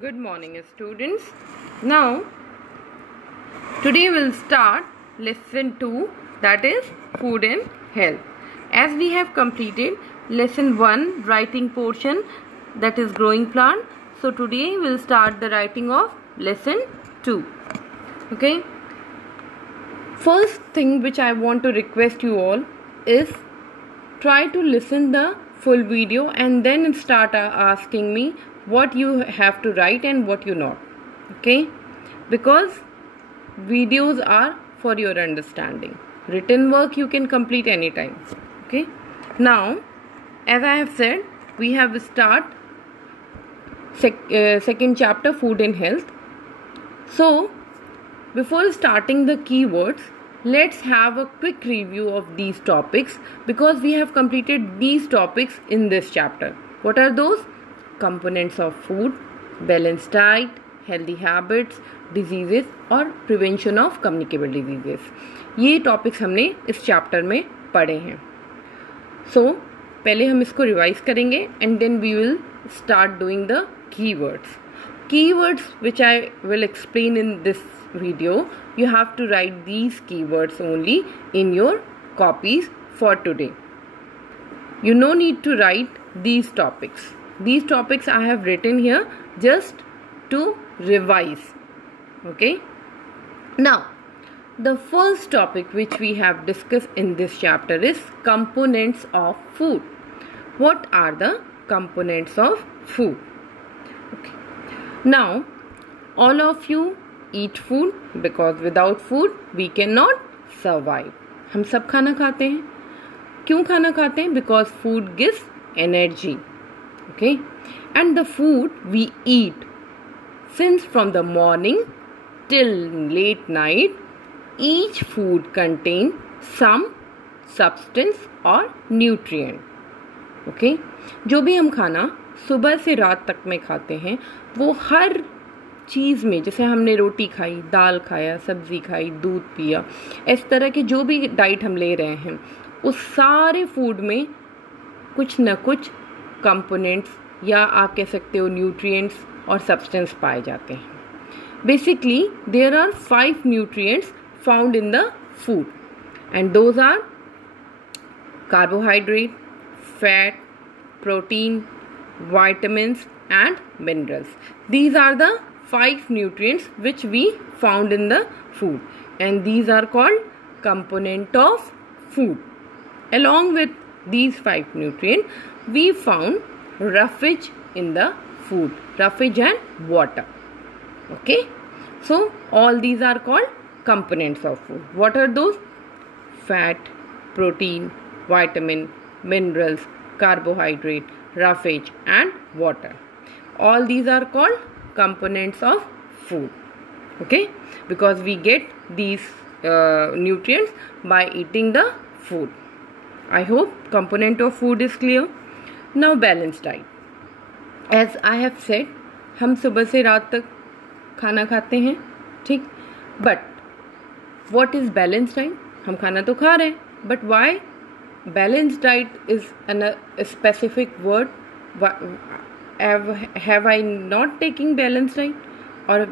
Good morning, students. Now, today we'll start lesson 2, that is food and health. As we have completed lesson 1 writing portion, that is growing plant. So today we'll start the writing of lesson 2. Okay. First thing which I want to request you all is try to listen the full video and then start asking me what you have to write and what you not. Okay, because videos are for your understanding. Written work you can complete anytime. Okay, now as I have said, we have start second chapter, food and health. So before starting the keywords, let's have a quick review of these topics because we have completed these topics in this chapter. What are those? Components of food, balanced diet, healthy habits, diseases और prevention of communicable diseases. ये topics हमने इस chapter में पढ़े हैं. So पहले हम इसको रिवाइज करेंगे and then we will start doing the keywords. Keywords which I will explain in this video, you have to write these keywords only in your copies for today. You no need to write these topics. These topics I have written here just to revise. Okay. Now, the first topic which we have discussed in this chapter is components of food. What are the components of food? Okay. Now, all of you eat food because without food we cannot survive. हम सब खाना खाते हैं. क्यों खाना खाते हैं? Because food gives energy. Okay, and the food we eat since from the morning till late night, each food contains some substance or nutrient. Okay, जो भी हम खाना सुबह से रात तक में खाते हैं वो हर चीज़ में, जैसे हमने रोटी खाई, दाल खाया, सब्जी खाई, दूध पिया, इस तरह के जो भी डाइट हम ले रहे हैं उस सारे फूड में कुछ न कुछ कंपोनेंट्स या आप कह सकते हो न्यूट्रिएंट्स और सब्सटेंस पाए जाते हैं. Basically there are 5 nutrients found in the food and those are carbohydrate, fat, protein, vitamins and minerals. These are the 5 nutrients which we found in the food and these are called component of food. Along with these 5 nutrients, we found roughage in the food, roughage and water. Okay, so all these are called components of food. What are those? Fat, protein, vitamin, minerals, carbohydrate, roughage and water. All these are called components of food. Okay, because we get these nutrients by eating the food. I hope component of food is clear. Now balanced diet. As I have said, हम सुबह से रात तक खाना खाते हैं, ठीक. But what is balanced diet? हम खाना तो खा रहे हैं, but why balanced diet is a specific word? Have I not taking balanced diet, or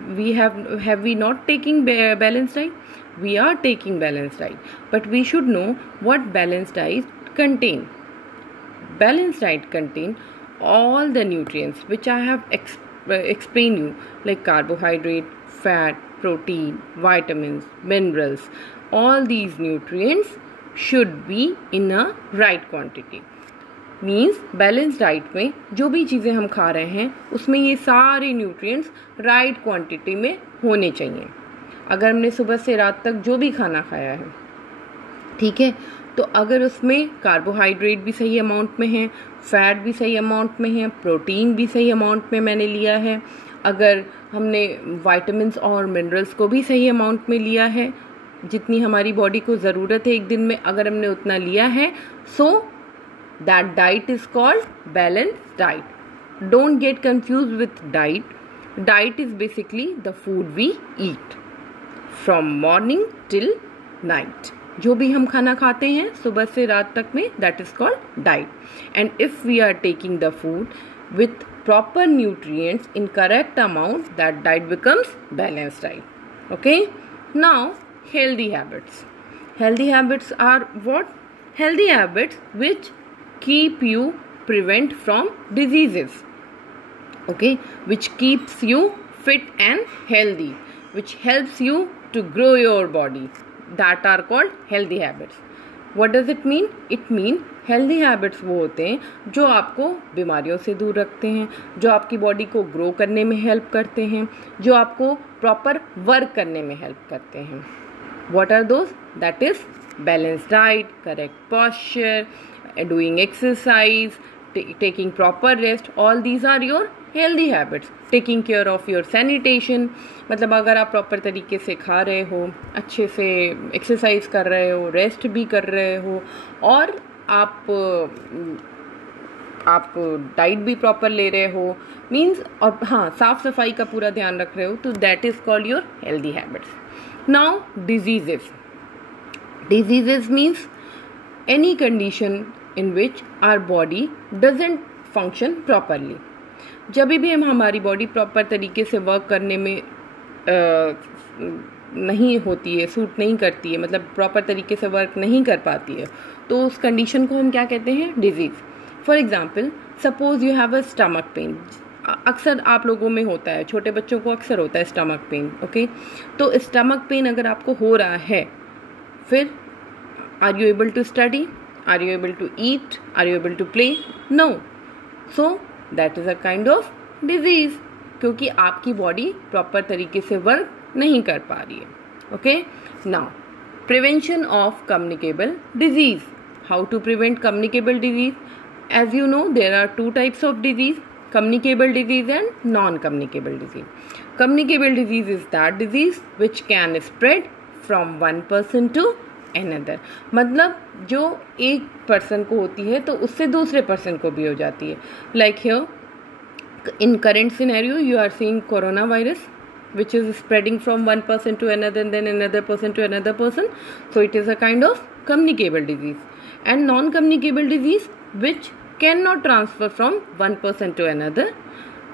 have we not taking balanced diet? We are taking balanced diet, but we should know what balanced diet contain. Balanced diet contain all the nutrients which I have explained you, like carbohydrate, fat, protein, vitamins, minerals. All these nutrients should be in a right quantity. Means balance diet में जो भी चीज़ें हम खा रहे हैं उसमें ये सारे न्यूट्रिएंट्स राइट क्वांटिटी में होने चाहिए. अगर हमने सुबह से रात तक जो भी खाना खाया है, ठीक है, तो अगर उसमें कार्बोहाइड्रेट भी सही अमाउंट में है, फैट भी सही अमाउंट में है, प्रोटीन भी सही अमाउंट में मैंने लिया है, अगर हमने वाइटामिन्स और मिनरल्स को भी सही अमाउंट में लिया है, जितनी हमारी बॉडी को ज़रूरत है एक दिन में अगर हमने उतना लिया है, सो that diet is called balanced diet. Don't get confused with diet. Diet is basically the food we eat from morning till night. जो भी हम खाना खाते हैं सुबह से रात तक में, that is called diet. And if we are taking the food with proper nutrients in correct amount, that diet becomes balanced diet. Okay, now healthy habits. Healthy habits are what? Healthy habits which keep you prevent from diseases. Okay, which keeps you fit and healthy, which helps you to grow your body, that are called healthy habits. What does it mean? It mean healthy habits वो होते हैं जो आपको बीमारियों से दूर रखते हैं, जो आपकी बॉडी को ग्रो करने में हेल्प करते हैं, जो आपको प्रॉपर वर्क करने में हेल्प करते हैं. What are those? That is balanced diet, correct posture, doing exercise, taking proper rest. All these are your healthy habits. Taking care of your sanitation, मतलब अगर आप प्रॉपर तरीके से खा रहे हो, अच्छे से एक्सरसाइज कर रहे हो, रेस्ट भी कर रहे हो, और आप डाइट भी प्रॉपर ले रहे हो, मीन्स, और हाँ, साफ सफाई का पूरा ध्यान रख रहे हो, तो that is called your healthy habits. Now diseases. Diseases means any condition in which our body doesn't function properly. जब भी हमारी बॉडी प्रॉपर तरीके से वर्क करने में नहीं होती है, सूट नहीं करती है, मतलब प्रॉपर तरीके से वर्क नहीं कर पाती है, तो उस कंडीशन को हम क्या कहते हैं? Disease. For example, suppose you have a stomach pain. अक्सर आप लोगों में होता है, छोटे बच्चों को अक्सर होता है स्टमक पेन. ओके, तो स्टमक पेन अगर आपको हो रहा है, फिर are you able to study? Are you able to eat? Are you able to play? No. So that is a kind of disease, क्योंकि आपकी बॉडी प्रॉपर तरीके से वर्क नहीं कर पा रही है. Okay, now prevention of communicable disease. How to prevent communicable disease? As you know, there are two types of disease, communicable disease and non-communicable disease. Communicable disease is that disease which can spread from one person to another. मतलब जो एक person को होती है तो उससे दूसरे person को भी हो जाती है. Like here, in current scenario, you are seeing coronavirus, which is spreading from one person to another and then another person to another person. So it is a kind of communicable disease. And non-communicable disease which cannot transfer from one person to another,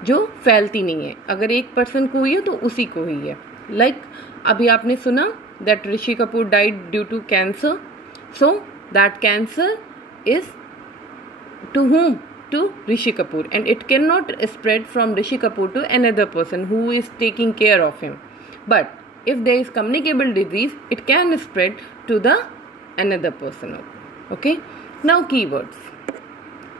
जो फैलती नहीं है. अगर एक person को हुई है तो उसी को हुई है. Like अभी आपने सुना that Rishi Kapoor died due to cancer. So that cancer is to whom? To Rishi Kapoor, and it cannot spread from Rishi Kapoor to another person who is taking care of him. But if there is communicable disease, it can spread to the another person. Okay, now keywords.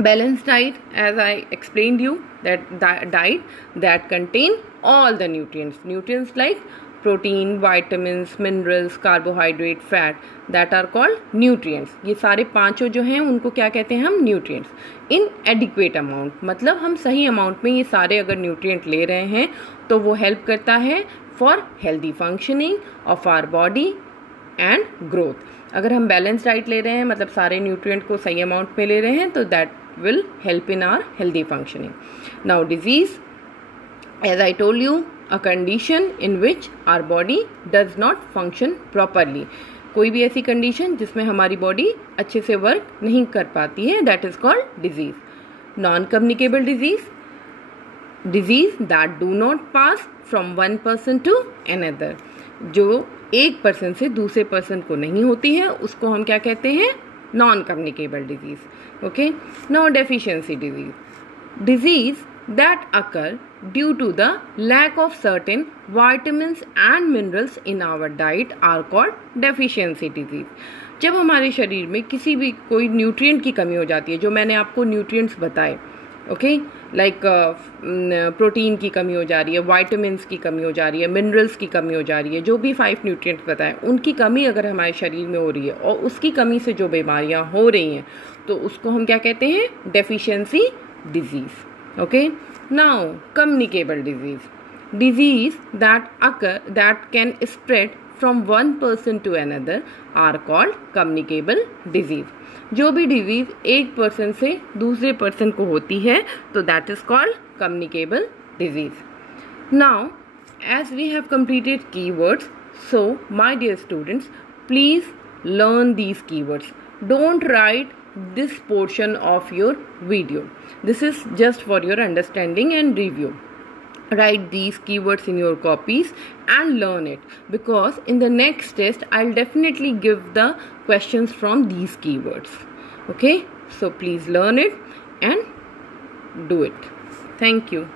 Balanced diet, as I explained you, that diet that contain all the nutrients like protein, vitamins, minerals, carbohydrate, fat, that are called nutrients. ये सारे पांचों जो हैं उनको क्या कहते हैं हम? न्यूट्रिएंट्स. इन एडिक्वेट अमाउंट, मतलब हम सही अमाउंट में ये सारे अगर न्यूट्रिएंट ले रहे हैं तो वो हेल्प करता है for healthy functioning of our body and growth. अगर हम बैलेंस डाइट ले रहे हैं, मतलब सारे न्यूट्रिएंट को सही अमाउंट में ले रहे हैं, तो that will help in our healthy functioning. Now disease, as I told you, a condition in which our body does not function properly. कोई भी ऐसी कंडीशन जिसमें हमारी बॉडी अच्छे से वर्क नहीं कर पाती है, that is called disease. Non-communicable disease, disease that do not pass from one person to another. जो एक पर्सन से दूसरे पर्सन को नहीं होती है, उसको हम क्या कहते हैं? Non-communicable disease. Okay, now deficiency disease that occur due to the lack of certain vitamins and minerals in our diet are called deficiency disease. जब हमारे शरीर में किसी भी कोई न्यूट्रिएंट की कमी हो जाती है, जो मैंने आपको न्यूट्रिएंट्स बताए, ओके, लाइक प्रोटीन की कमी हो जा रही है, वाइटामिन्स की कमी हो जा रही है, मिनरल्स की कमी हो जा रही है, जो भी 5 न्यूट्रिएंट्स बताए, उनकी कमी अगर हमारे शरीर में हो रही है और उसकी कमी से जो बीमारियां हो रही हैं, तो उसको हम क्या कहते हैं? Deficiency disease. Okay, now communicable disease that can spread from one person to another are called communicable disease. जो भी डिजीज एक पर्सन से दूसरे पर्सन को होती है, तो that is called communicable disease. Now as we have completed keywords, so my dear students, please learn these keywords. Don't write this portion of your video. This is just for your understanding and review. Write these keywords in your copies and learn it, because in the next test I'll definitely give the questions from these keywords. Okay, so please learn it and do it. Thank you.